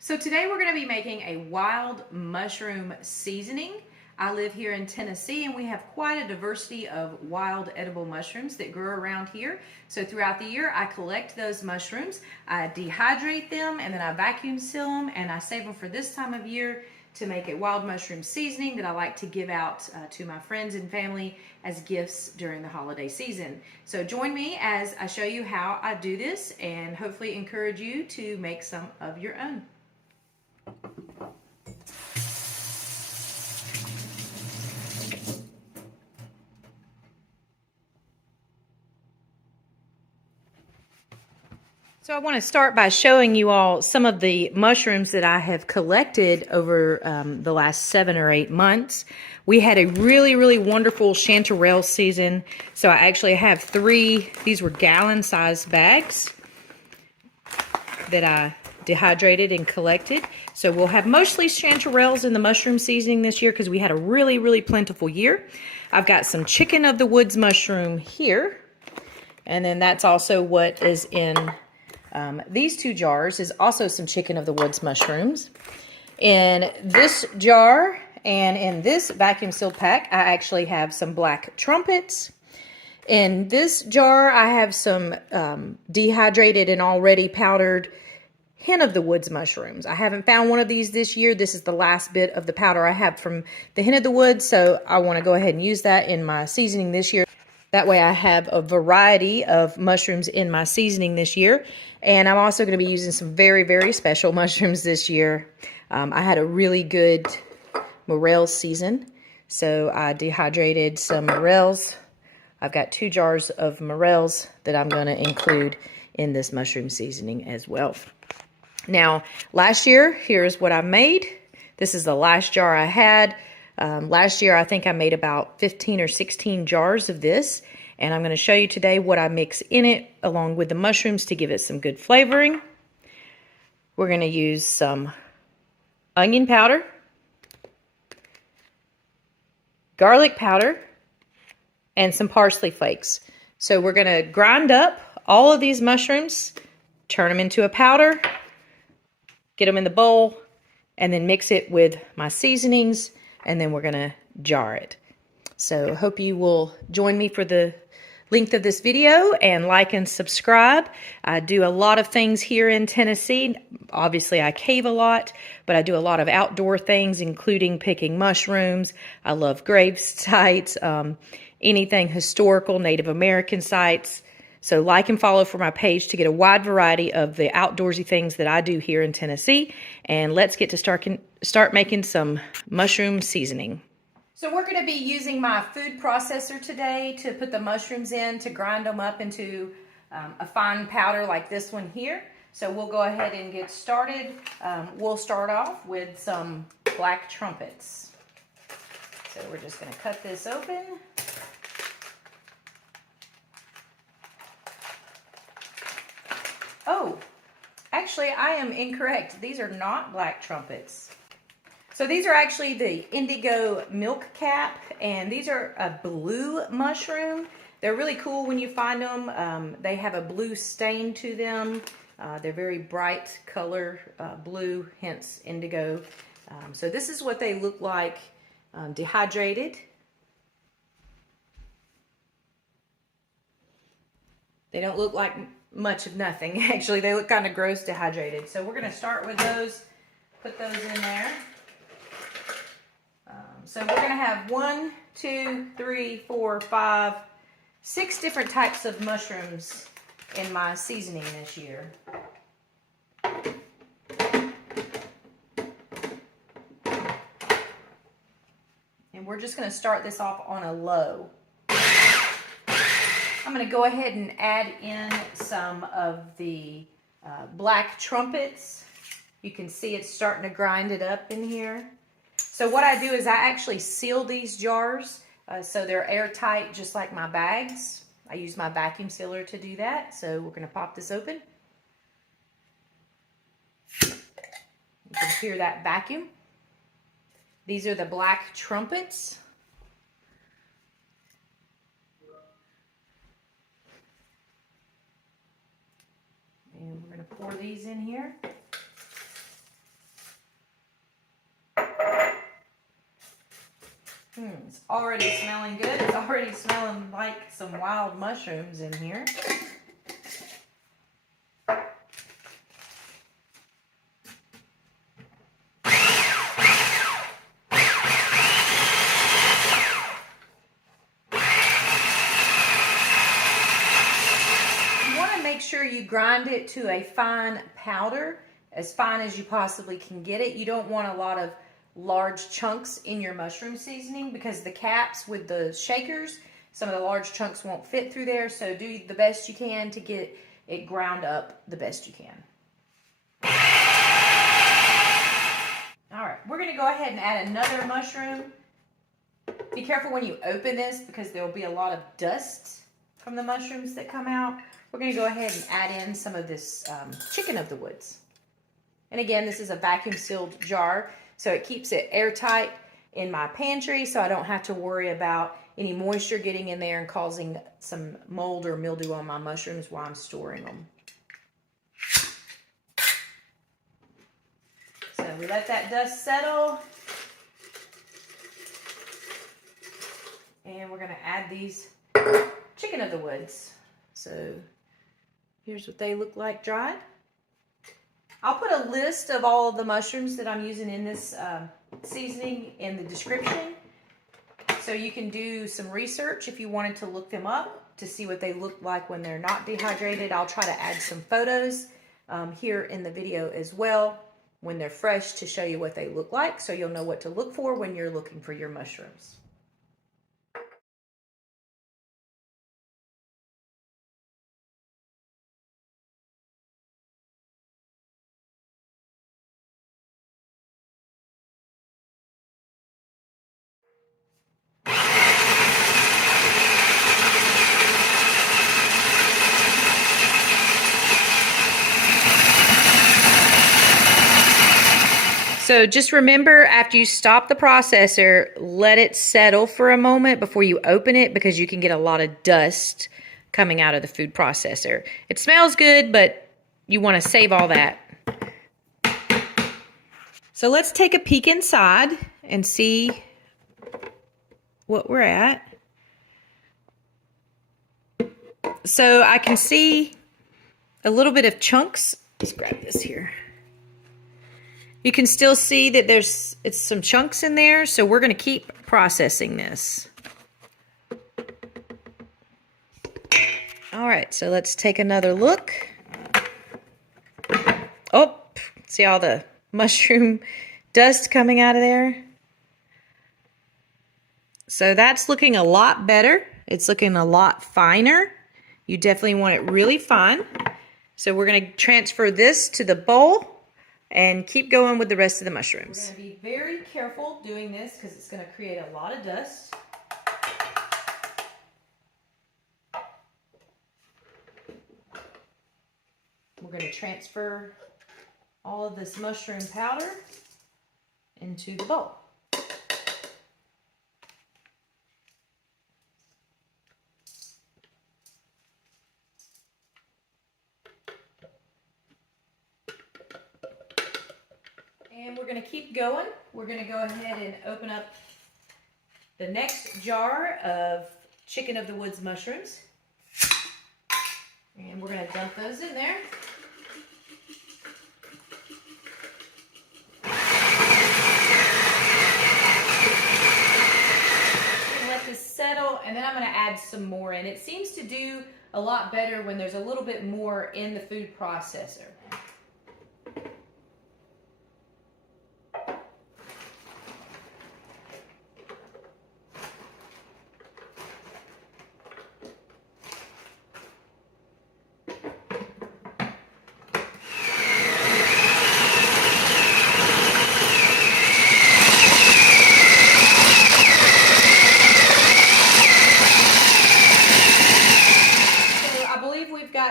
So today we're going to be making a wild mushroom seasoning. I live here in Tennessee and we have quite a diversity of wild edible mushrooms that grow around here. So throughout the year I collect those mushrooms, I dehydrate them, and then I vacuum seal them, and I save them for this time of year to make a wild mushroom seasoning that I like to give out to my friends and family as gifts during the holiday season. So join me as I show you how I do this and hopefully encourage you to make some of your own. So I want to start by showing you all some of the mushrooms that I have collected over the last 7 or 8 months. We had a really wonderful chanterelle season. So I actually have 3, these were gallon-sized bags that I dehydrated and collected. So we'll have mostly chanterelles in the mushroom seasoning this year because we had a really plentiful year. I've got some chicken of the woods mushroom here. And then that's also what is in these 2 jars is also some chicken of the woods mushrooms. In this jar and in this vacuum sealed pack, I actually have some black trumpets. In this jar, I have some dehydrated and already powdered hen of the woods mushrooms. I haven't found one of these this year. This is the last bit of the powder I have from the hen of the woods, so I want to go ahead and use that in my seasoning this year. That way I have a variety of mushrooms in my seasoning this year. And I'm also going to be using some very special mushrooms this year. I had a really good Morels season, so I dehydrated some Morels. I've got 2 jars of Morels that I'm going to include in this mushroom seasoning as well. Now, last year, here's what I made. This is the last jar I had. Last year, I think I made about 15 or 16 jars of this, and I'm going to show you today what I mix in it along with the mushrooms to give it some good flavoring. We're going to use some onion powder, garlic powder, and some parsley flakes. So we're going to grind up all of these mushrooms, turn them into a powder, get them in the bowl, and then mix it with my seasonings, and then we're going to jar it. So hope you will join me for the length of this video and like and subscribe. I do a lot of things here in Tennessee. Obviously I cave a lot, but I do a lot of outdoor things, including picking mushrooms. I love grave sites, anything historical, Native American sites. So like and follow for my page to get a wide variety of the outdoorsy things that I do here in Tennessee. And let's get to start making some mushroom seasoning. So we're going to be using my food processor today to put the mushrooms in, to grind them up into a fine powder like this one here. So we'll go ahead and get started. We'll start off with some black trumpets. So we're just going to cut this open. Oh, actually I am incorrect. These are not black trumpets. So these are actually the Indigo Milk Cap, and these are a blue mushroom. They're really cool when you find them. They have a blue stain to them. They're very bright color, blue, hence indigo. So this is what they look like dehydrated. They don't look like much of nothing. Actually, they look kind of gross dehydrated. So we're going to start with those, put those in there. So we're going to have 1, 2, 3, 4, 5, 6 different types of mushrooms in my seasoning this year. And we're just going to start this off on a low. I'm going to go ahead and add in some of the black trumpets. You can see it's starting to grind it up in here. So what I do is I actually seal these jars so they're airtight, just like my bags. I use my vacuum sealer to do that. So we're going to pop this open. You can hear that vacuum. These are the black trumpets. And we're going to pour these in here. It's already smelling good. It's already smelling like some wild mushrooms in here. Make sure you grind it to a fine powder, as fine as you possibly can get it. You don't want a lot of large chunks in your mushroom seasoning because the caps with the shakers, some of the large chunks won't fit through there, so do the best you can to get it ground up the best you can. All right, we're going to go ahead and add another mushroom. Be careful when you open this because there will be a lot of dust from the mushrooms that come out. We're going to go ahead and add in some of this chicken of the woods. And again, this is a vacuum sealed jar, so it keeps it airtight in my pantry so I don't have to worry about any moisture getting in there and causing some mold or mildew on my mushrooms while I'm storing them. So we let that dust settle. And we're going to add these chicken of the woods. So here's what they look like dried. I'll put a list of all of the mushrooms that I'm using in this seasoning in the description. So you can do some research if you wanted to look them up to see what they look like when they're not dehydrated. I'll try to add some photos here in the video as well when they're fresh to show you what they look like so you'll know what to look for when you're looking for your mushrooms. So just remember, after you stop the processor, let it settle for a moment before you open it because you can get a lot of dust coming out of the food processor. It smells good, but you want to save all that. So let's take a peek inside and see what we're at. So I can see a little bit of chunks. Let's grab this here. You can still see that it's some chunks in there, so we're going to keep processing this. All right, so let's take another look. Oh, see all the mushroom dust coming out of there? So that's looking a lot better. It's looking a lot finer. You definitely want it really fine. So we're going to transfer this to the bowl and keep going with the rest of the mushrooms. We're going to be very careful doing this because it's going to create a lot of dust. We're going to transfer all of this mushroom powder into the bowl. And we're going to keep going. We're going to go ahead and open up the next jar of chicken of the woods mushrooms. And we're going to dump those in there. Let this settle, and then I'm going to add some more in. It seems to do a lot better when there's a little bit more in the food processor.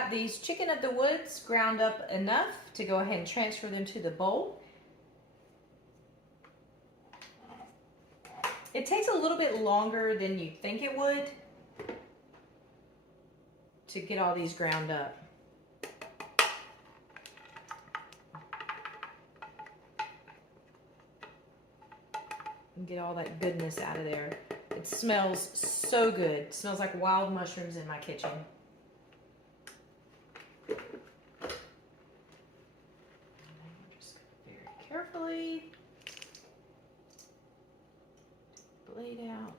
These chicken of the woods ground up enough to go ahead and transfer them to the bowl. It takes a little bit longer than you think it would to get all these ground up. And get all that goodness out of there. It smells so good. It smells like wild mushrooms in my kitchen. Just very carefully blade out.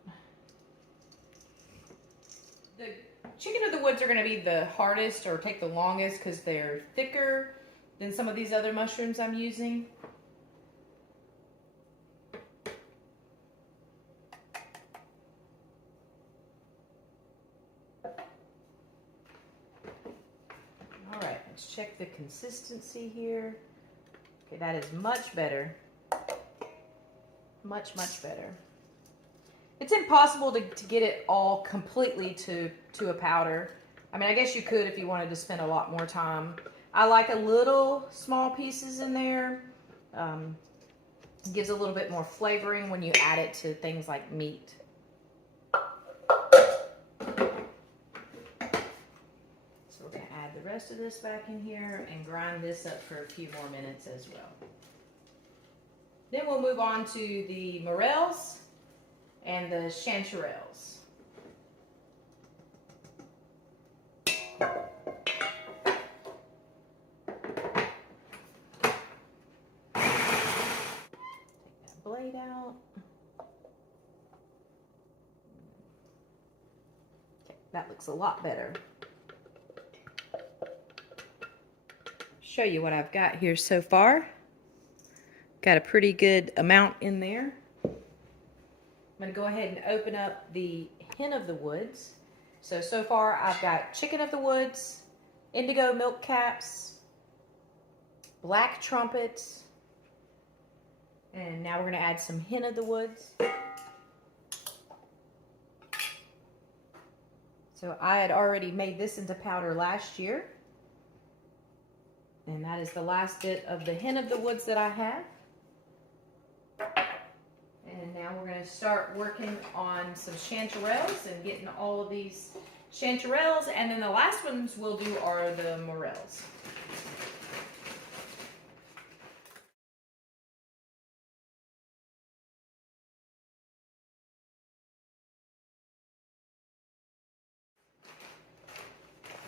The chicken of the woods are going to be the hardest or take the longest because they're thicker than some of these other mushrooms I'm using. All right, let's check the consistency here. Okay, that is much better. Much, much better. It's impossible to get it all completely to a powder. I mean, I guess you could if you wanted to spend a lot more time. I like a little small pieces in there. It gives a little bit more flavoring when you add it to things like meat. So we're going to add the rest of this back in here and grind this up for a few more minutes as well. Then we'll move on to the Morels and the Chanterelles. Take that blade out. Okay, that looks a lot better. Show you what I've got here so far. Got a pretty good amount in there. I'm going to go ahead and open up the hen of the woods. So far I've got chicken of the woods, indigo milk caps, black trumpets, and now we're going to add some hen of the woods. So I had already made this into powder last year, and that is the last bit of the hen of the woods that I have. And now we're going to start working on some chanterelles and getting all of these chanterelles. And then the last ones we'll do are the morels.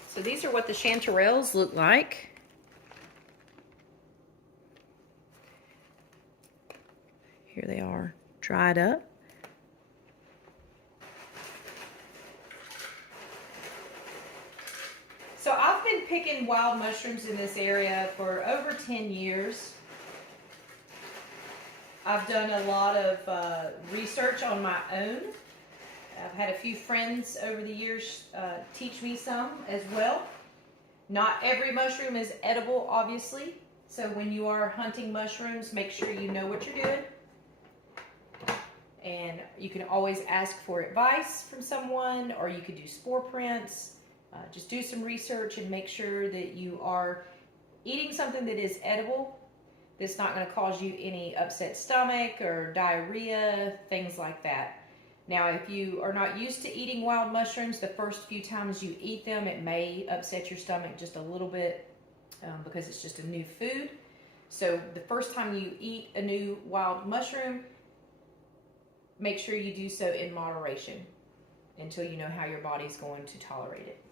So these are what the chanterelles look like. Here they are, dried up. So I've been picking wild mushrooms in this area for over 10 years. I've done a lot of research on my own. I've had a few friends over the years teach me some as well. Not every mushroom is edible, obviously. So when you are hunting mushrooms, make sure you know what you're doing. And you can always ask for advice from someone, or you could do spore prints. Just do some research and make sure that you are eating something that is edible, that's not going to cause you any upset stomach or diarrhea, things like that. Now, if you are not used to eating wild mushrooms, the first few times you eat them, it may upset your stomach just a little bit because it's just a new food. So the first time you eat a new wild mushroom, make sure you do so in moderation until you know how your body's going to tolerate it.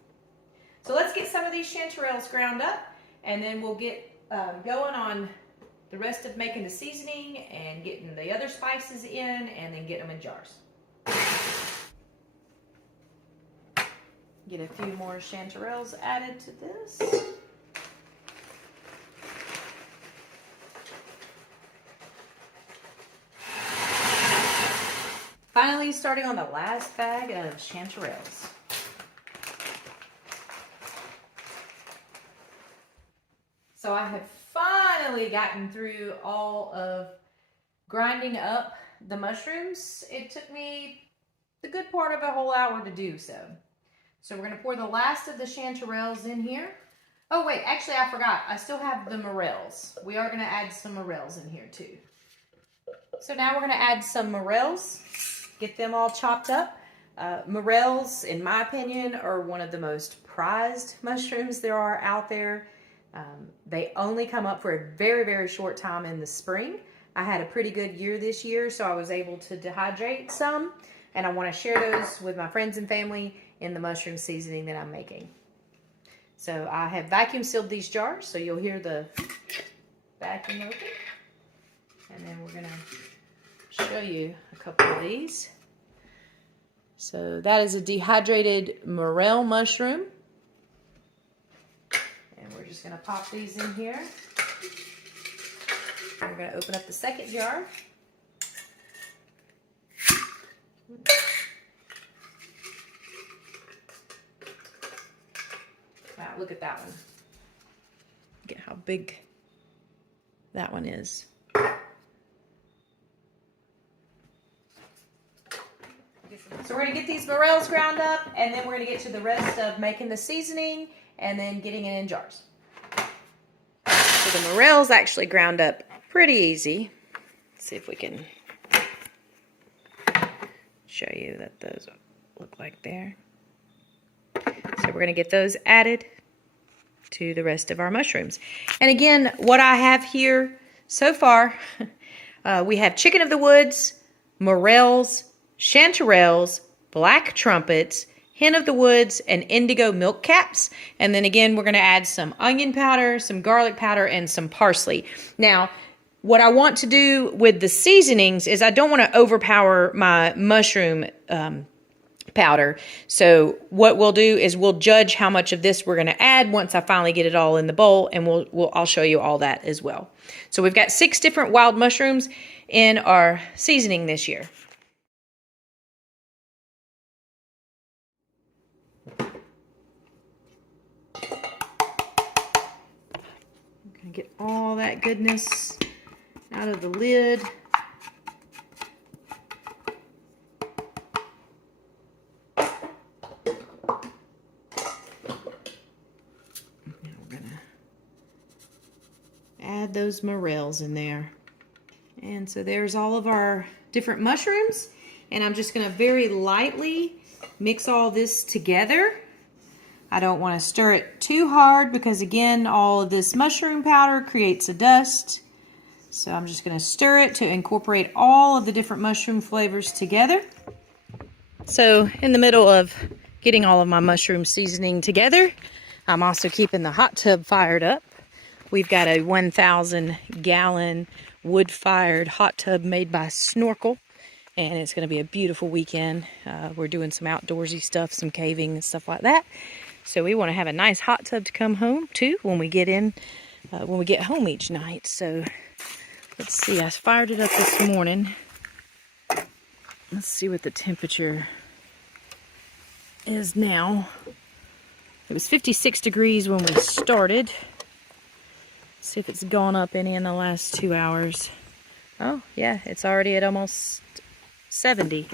So let's get some of these chanterelles ground up, and then we'll get going on the rest of making the seasoning and getting the other spices in, and then get them in jars. Get a few more chanterelles added to this. Finally, starting on the last bag of chanterelles. So I have finally gotten through all of grinding up the mushrooms. It took me the good part of a whole hour to do so. So we're going to pour the last of the chanterelles in here. Oh wait, actually I forgot. I still have the morels. We are going to add some morels in here too. So now we're going to add some morels. Get them all chopped up. Morels, in my opinion, are one of the most prized mushrooms there are out there. They only come up for a very, very short time in the spring. I had a pretty good year this year, so I was able to dehydrate some. and I want to share those with my friends and family in the mushroom seasoning that I'm making. So I have vacuum sealed these jars, so you'll hear the vacuum open. And then we're gonna show you a couple of these. So that is a dehydrated morel mushroom. And we're just gonna pop these in here. And we're gonna open up the second jar. Wow, look at that one. Look at how big that one is. So we're going to get these morels ground up, and then we're going to get to the rest of making the seasoning and then getting it in jars. So the morels actually ground up pretty easy. Let's see if we can show you that those look like there. So we're going to get those added to the rest of our mushrooms. And again, what I have here so far, we have chicken of the woods, morels, chanterelles, black trumpets, hen of the woods, and indigo milk caps. And then again, we're going to add some onion powder, some garlic powder, and some parsley. Now, what I want to do with the seasonings is I don't want to overpower my mushroom powder. So what we'll do is we'll judge how much of this we're going to add once I finally get it all in the bowl, and I'll show you all that as well. So we've got 6 different wild mushrooms in our seasoning this year. I'm going to get all that goodness out of the lid. Add those morels in there. And so there's all of our different mushrooms, and I'm just going to very lightly mix all this together. I don't want to stir it too hard because again, all of this mushroom powder creates a dust. So I'm just going to stir it to incorporate all of the different mushroom flavors together. So in the middle of getting all of my mushroom seasoning together, I'm also keeping the hot tub fired up. We've got a 1,000-gallon wood-fired hot tub made by Snorkel, and it's going to be a beautiful weekend. We're doing some outdoorsy stuff, some caving and stuff like that. So we want to have a nice hot tub to come home to when we get home each night. So let's see, I fired it up this morning. Let's see what the temperature is now. It was 56 degrees when we started. See if it's gone up any in the last 2 hours. Oh, yeah, it's already at almost 70.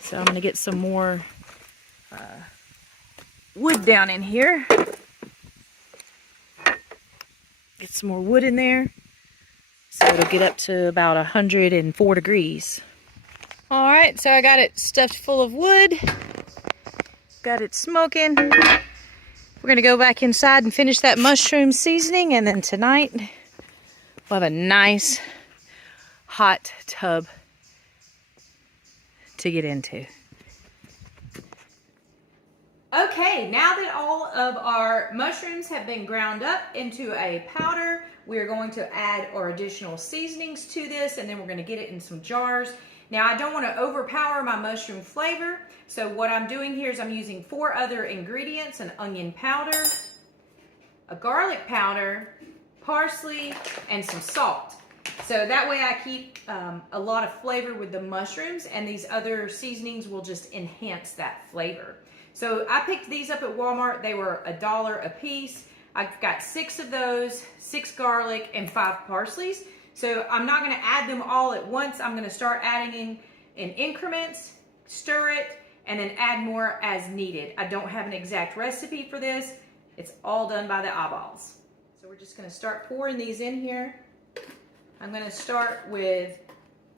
So I'm going to get some more wood down in here. Get some more wood in there. So it'll get up to about 104 degrees. All right, so I got it stuffed full of wood. Got it smoking. We're going to go back inside and finish that mushroom seasoning, and then tonight we'll have a nice hot tub to get into. Okay, now that all of our mushrooms have been ground up into a powder, we're going to add our additional seasonings to this, and then we're going to get it in some jars. Now, I don't want to overpower my mushroom flavor, so what I'm doing here is I'm using 4 other ingredients: an onion powder, a garlic powder, parsley, and some salt. So that way I keep a lot of flavor with the mushrooms, and these other seasonings will just enhance that flavor. So I picked these up at Walmart. They were $1 a piece. I've got 6 of those, 6 garlic, and 5 parsleys. So I'm not going to add them all at once. I'm going to start adding in increments, stir it, and then add more as needed. I don't have an exact recipe for this. It's all done by the eyeballs. So we're just going to start pouring these in here. I'm going to start with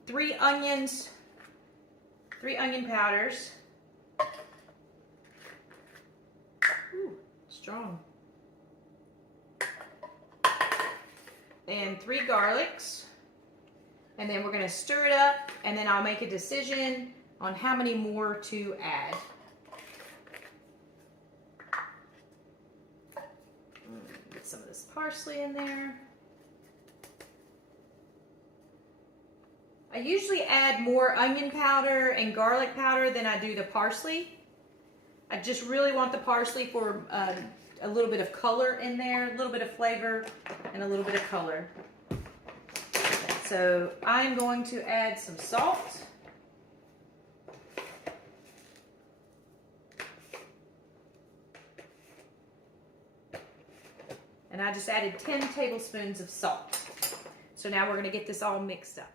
3 onions, 3 onion powders. Ooh, strong. And 3 garlics, and then we're going to stir it up, and then I'll make a decision on how many more to add. Get some of this parsley in there. I usually add more onion powder and garlic powder than I do the parsley. I just really want the parsley for a little bit of color in there, a little bit of flavor, and a little bit of color. So I'm going to add some salt. And I just added 10 tablespoons of salt. So now we're going to get this all mixed up.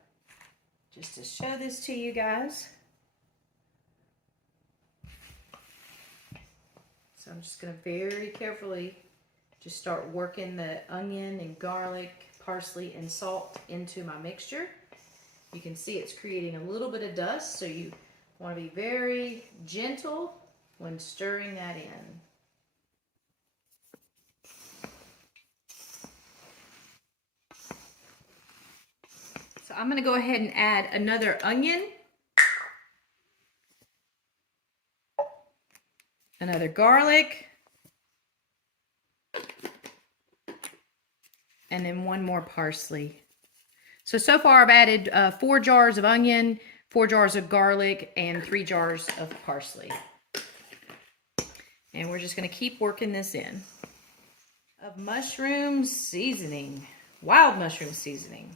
Just to show this to you guys. So I'm just going to very carefully just start working the onion and garlic, parsley, and salt into my mixture. You can see it's creating a little bit of dust, so you want to be very gentle when stirring that in. So I'm going to go ahead and add another onion, another garlic, and then one more parsley. So far I've added 4 jars of onion, 4 jars of garlic, and 3 jars of parsley. And we're just going to keep working this in. Of mushroom seasoning, wild mushroom seasoning.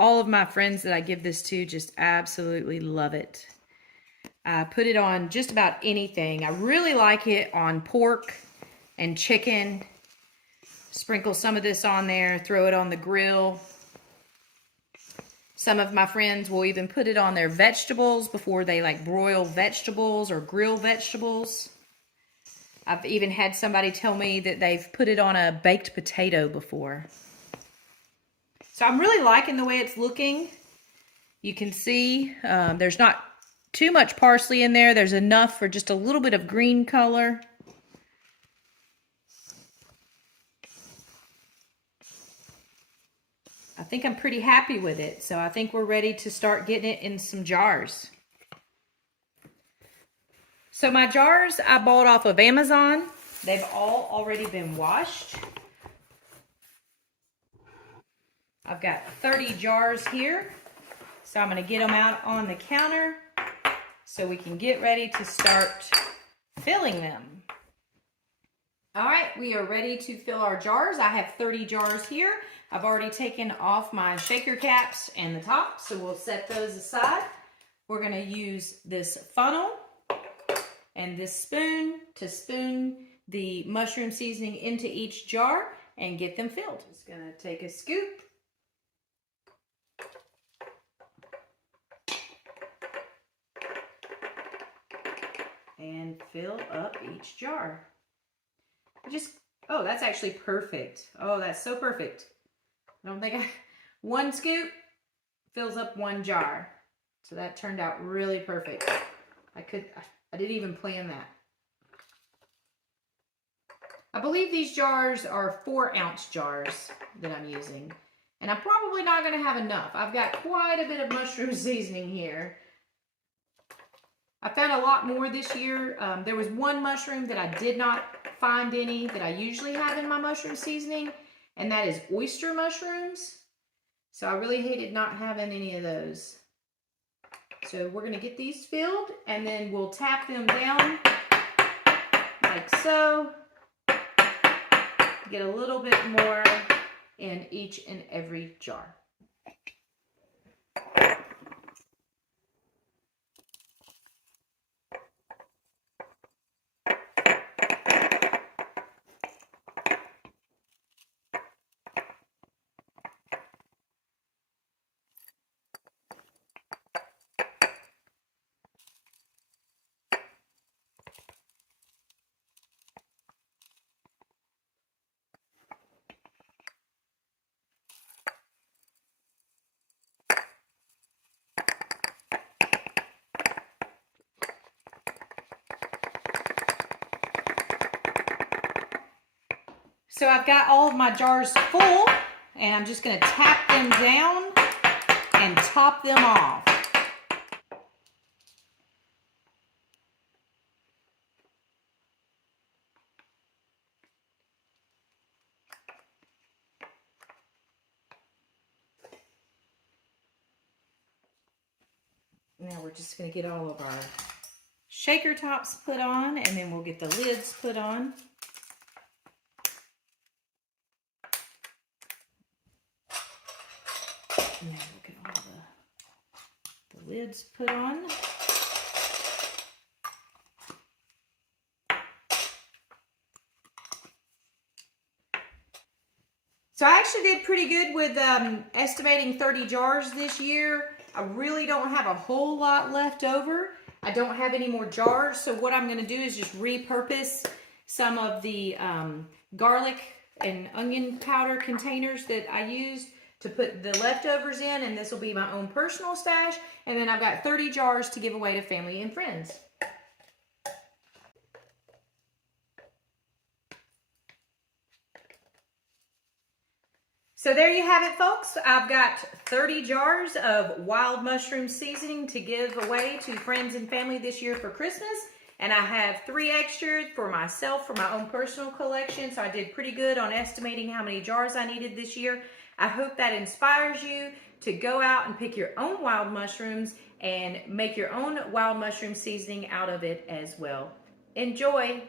All of my friends that I give this to just absolutely love it. I put it on just about anything. I really like it on pork and chicken. Sprinkle some of this on there, throw it on the grill. Some of my friends will even put it on their vegetables before they like broil vegetables or grill vegetables. I've even had somebody tell me that they've put it on a baked potato before. So I'm really liking the way it's looking. You can see there's not too much parsley in there. There's enough for just a little bit of green color. I think I'm pretty happy with it. So I think we're ready to start getting it in some jars. So my jars I bought off of Amazon. They've all already been washed. I've got 30 jars here, so I'm going to get them out on the counter so we can get ready to start filling them. All right, we are ready to fill our jars. I have 30 jars here. I've already taken off my shaker caps and the top, so we'll set those aside. We're going to use this funnel and this spoon to spoon the mushroom seasoning into each jar and get them filled. Just going to take a scoop. And fill up each jar. Oh, that's actually perfect. Oh, that's so perfect. I don't think one scoop fills up one jar. So that turned out really perfect. I didn't even plan that. I believe these jars are 4-ounce jars that I'm using. And I'm probably not going to have enough. I've got quite a bit of mushroom seasoning here. I found a lot more this year. There was one mushroom that I did not find any that I usually have in my mushroom seasoning, and that is oyster mushrooms. So I really hated not having any of those. So we're going to get these filled, and then we'll tap them down like so. Get a little bit more in each and every jar. So I've got all of my jars full, and I'm just going to tap them down and top them off. just going to get all of our shaker tops put on, and then we'll get the lids put on. And then we'll get all the lids put on. So I actually did pretty good with estimating 30 jars this year. I really don't have a whole lot left over. I don't have any more jars, so what I'm going to do is just repurpose some of the garlic and onion powder containers that I used to put the leftovers in, and this will be my own personal stash. And then I've got 30 jars to give away to family and friends. So there you have it, folks. I've got 30 jars of wild mushroom seasoning to give away to friends and family this year for Christmas. And I have 3 extra for myself for my own personal collection. So I did pretty good on estimating how many jars I needed this year. I hope that inspires you to go out and pick your own wild mushrooms and make your own wild mushroom seasoning out of it as well. Enjoy!